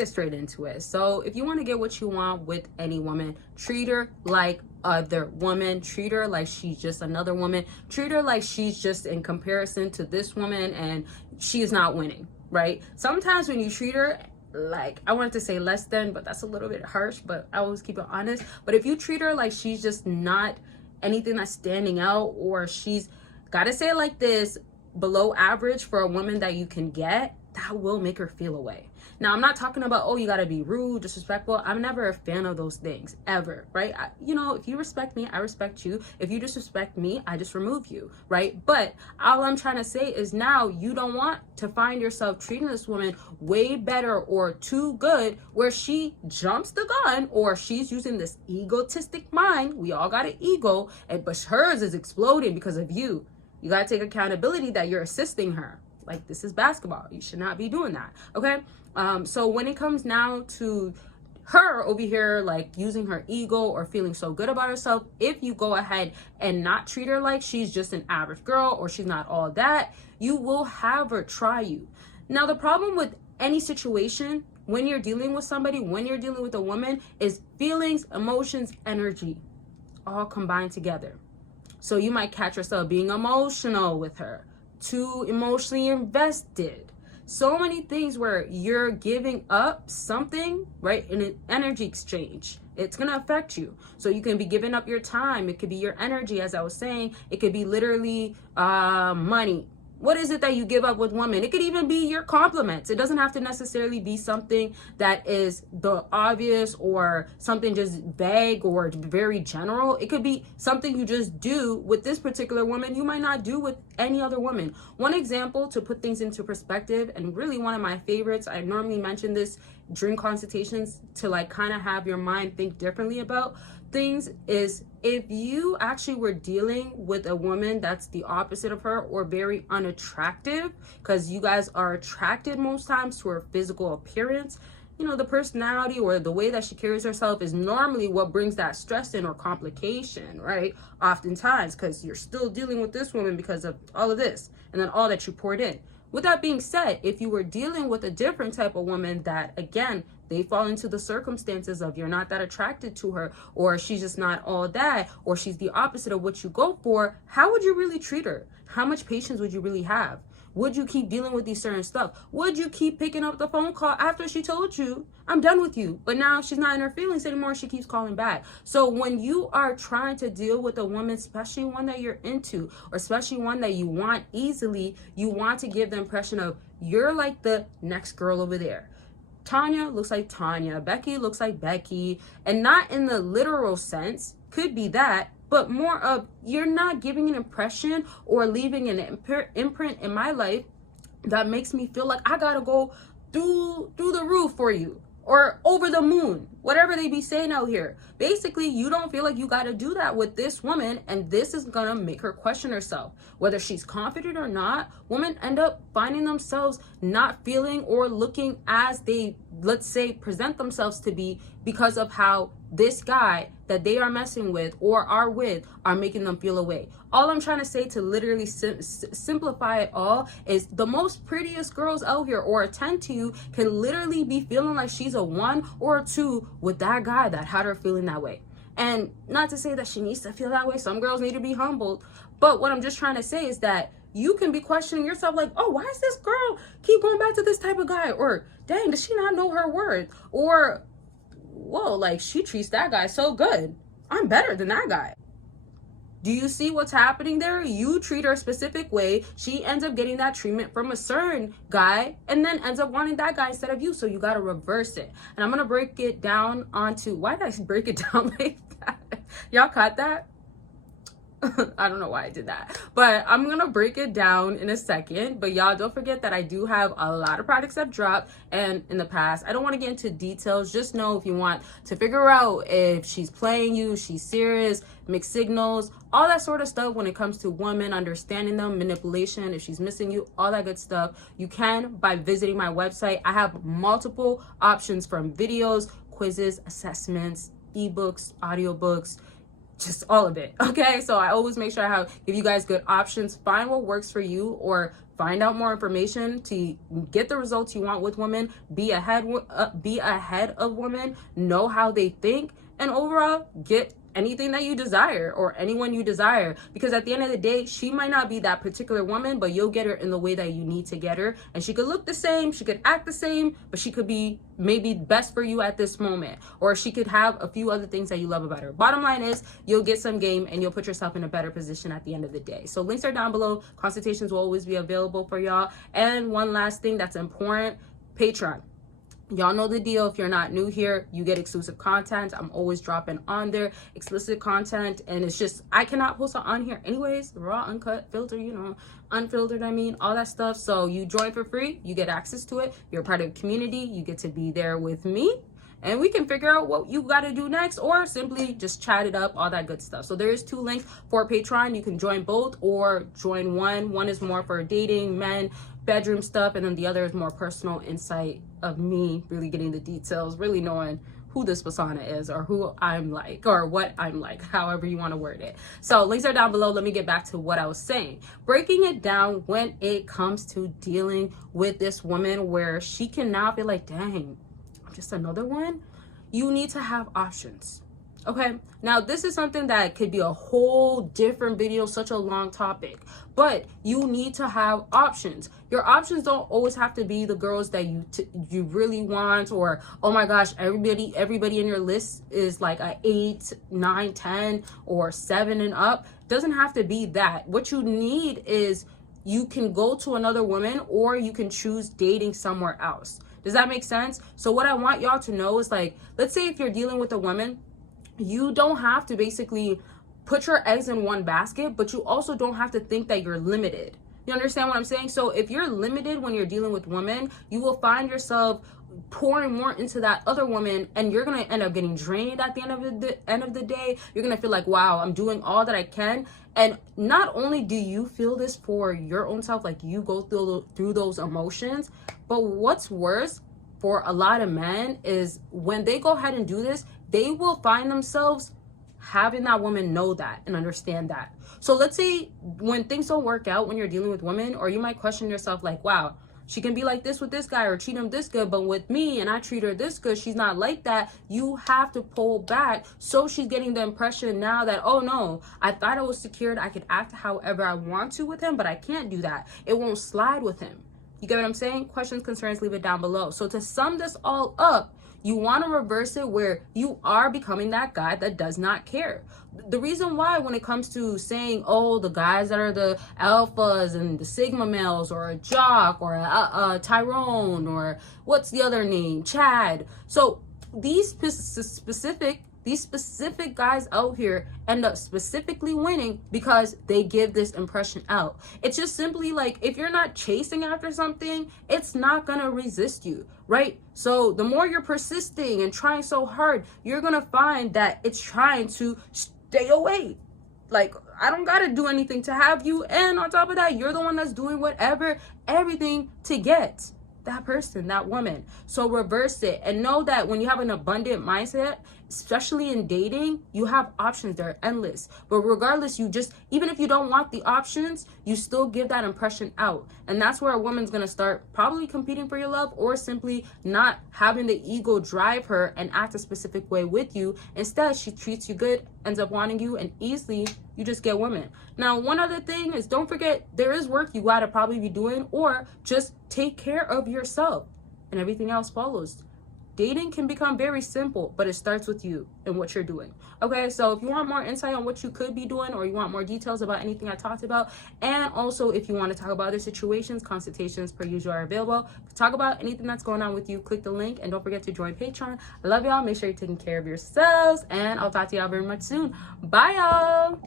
Get straight into it. So if you want to get what you want with any woman, treat her like other woman. Treat her like she's just another woman. Treat her like she's just in comparison to this woman and she's not winning, right? Sometimes when you treat her like, I wanted to say less than, but that's a little bit harsh, but I always keep it honest. But if you treat her like she's just not anything that's standing out, or she's, gotta say it like this, below average for a woman that you can get, that will make her feel away. Now, I'm not talking about, oh, you gotta be rude, disrespectful. I'm never a fan of those things, ever, right? If you respect me, I respect you. If you disrespect me, I just remove you, right? But all I'm trying to say is now you don't want to find yourself treating this woman way better or too good, where she jumps the gun, or she's using this egotistic mind. We all got an ego, but hers is exploding because of you. You gotta take accountability that you're assisting her. Like, this is basketball. You should not be doing that, okay? So when it comes now to her over here, like using her ego or feeling so good about herself, if you go ahead and not treat her like she's just an average girl or she's not all that, you will have her try you. Now, the problem with any situation when you're dealing with somebody, when you're dealing with a woman, is feelings, emotions, energy, all combined together. So you might catch yourself being emotional with her, too emotionally invested. So many things where you're giving up something, right, in an energy exchange. It's going to affect you. So you can be giving up your time. It could be your energy, as I was saying. It could be literally money. What is it that you give up with women? It could even be your compliments. It doesn't have to necessarily be something that is the obvious or something just vague or very general. It could be something you just do with this particular woman you might not do with any other woman. One example to put things into perspective, and really one of my favorites, I normally mention this during consultations to like kind of have your mind think differently about things, is if you actually were dealing with a woman that's the opposite of her or very unattractive, because you guys are attracted most times to her physical appearance, the personality or the way that she carries herself is normally what brings that stress in or complication, right? Oftentimes, because you're still dealing with this woman because of all of this and then all that you poured in. With that being said, if you were dealing with a different type of woman that, again, they fall into the circumstances of you're not that attracted to her, or she's just not all that, or she's the opposite of what you go for, how would you really treat her? How much patience would you really have? Would you keep dealing with these certain stuff? Would you keep picking up the phone call after she told you, I'm done with you, but now she's not in her feelings anymore, she keeps calling back? So when you are trying to deal with a woman, especially one that you're into, or especially one that you want easily, you want to give the impression of you're like the next girl over there. Tanya looks like Tanya, Becky looks like Becky, and not in the literal sense, could be that, but more of you're not giving an impression or leaving an imprint in my life that makes me feel like I gotta go through the roof for you or over the moon, whatever they be saying out here. Basically, you don't feel like you gotta do that with this woman, and this is gonna make her question herself. Whether she's confident or not, women end up finding themselves not feeling or looking as they, let's say, present themselves to be because of how this guy that they are messing with or are with are making them feel away. All I'm trying to say to literally simplify it all is the most prettiest girls out here or attend to you can literally be feeling like she's a 1 or a 2 with that guy that had her feeling that way. And not to say that she needs to feel that way. Some girls need to be humbled. But what I'm just trying to say is that you can be questioning yourself like, oh, why is this girl keep going back to this type of guy? Or, dang, does she not know her worth? Or, whoa, like, she treats that guy so good. I'm better than that guy. Do you see what's happening there? You treat her a specific way. She ends up getting that treatment from a certain guy and then ends up wanting that guy instead of you. So you got to reverse it. And I'm going to break it down onto, why did I break it down like that? Y'all caught that? I don't know why I did that, but I'm gonna break it down in a second. But y'all don't forget that I do have a lot of products I've dropped and in the past. I don't want to get into details. Just know if you want to figure out if she's playing you, she's serious, mixed signals, all that sort of stuff when it comes to women, understanding them, manipulation, if she's missing you, all that good stuff, you can by visiting my website. I have multiple options from videos, quizzes, assessments, ebooks, audiobooks, just all of it. Okay, so I always make sure I give you guys good options. Find what works for you, or find out more information to get the results you want with women. Be ahead of women, know how they think, and overall get anything that you desire or anyone you desire, because at the end of the day, she might not be that particular woman, but you'll get her in the way that you need to get her. And she could look the same, she could act the same, but she could be maybe best for you at this moment, or she could have a few other things that you love about her. Bottom line is, you'll get some game and you'll put yourself in a better position at the end of the day. So links are down below. Consultations will always be available for y'all. And one last thing that's important, Patreon. Y'all know the deal. If you're not new here, you get exclusive content. I'm always dropping on there explicit content, and it's just, I cannot post it on here anyways. Raw, uncut, filter, unfiltered, all that stuff. So you join for free, you get access to it. You're a part of the community, you get to be there with me, and we can figure out what you got to do next, or simply just chat it up, all that good stuff. So there's 2 links for Patreon. You can join both or join one is more for dating, men, bedroom stuff, and then the other is more personal insight of me really getting the details, really knowing who this persona is, or who I'm like, or what I'm like, however you want to word it. So links are down below. Let me get back to what I was saying. Breaking it down when it comes to dealing with this woman where she can now be like, dang, I'm just another one. You need to have options. Okay, now this is something that could be a whole different video, such a long topic, but you need to have options. Your options don't always have to be the girls that you really want, or oh my gosh, everybody in your list is like a 8, 9, 10, or 7 and up. Doesn't have to be that. What you need is, you can go to another woman, or you can choose dating somewhere else. Does that make sense? So what I want y'all to know is, like, let's say if you're dealing with a woman, you don't have to basically put your eggs in one basket, but you also don't have to think that you're limited. You understand what I'm saying? So if you're limited when you're dealing with women, you will find yourself pouring more into that other woman, and you're gonna end up getting drained at the end of the day. You're gonna feel like, wow, I'm doing all that I can. And not only do you feel this for your own self, like you go through those emotions, but what's worse for a lot of men is when they go ahead and do this, they will find themselves having that woman know that and understand that. So let's say when things don't work out when you're dealing with women, or you might question yourself like, wow, she can be like this with this guy, or treat him this good, but with me and I treat her this good, she's not like that. You have to pull back, so she's getting the impression now that, oh no, I thought I was secured, I could act however I want to with him, but I can't do that. It won't slide with him. You get what I'm saying? Questions, concerns, leave it down below. So to sum this all up, you want to reverse it where you are becoming that guy that does not care. The reason why, when it comes to saying, oh, the guys that are the alphas and the sigma males, or a jock, or a Tyrone, or what's the other name, Chad. So these specific guys out here end up specifically winning because they give this impression out. It's just simply like, if you're not chasing after something, it's not gonna resist you, right? So the more you're persisting and trying so hard, you're gonna find that it's trying to stay away. Like, I don't gotta do anything to have you, and on top of that, you're the one that's doing everything to get that person, that woman. So reverse it, and know that when you have an abundant mindset, especially in dating, you have options. They're endless. But regardless, even if you don't want the options, you still give that impression out. And that's where a woman's gonna start probably competing for your love, or simply not having the ego drive her and act a specific way with you. Instead, she treats you good, ends up wanting you, and easily you just get women. Now, one other thing is, don't forget, there is work you gotta probably be doing, or just take care of yourself and everything else follows. Dating can become very simple, but it starts with you and what you're doing. Okay, so if you want more insight on what you could be doing, or you want more details about anything I talked about, and also if you want to talk about other situations, consultations per usual are available. To talk about anything that's going on with you, click the link, and don't forget to join Patreon. I love y'all. Make sure you're taking care of yourselves, and I'll talk to y'all very much soon. Bye, y'all.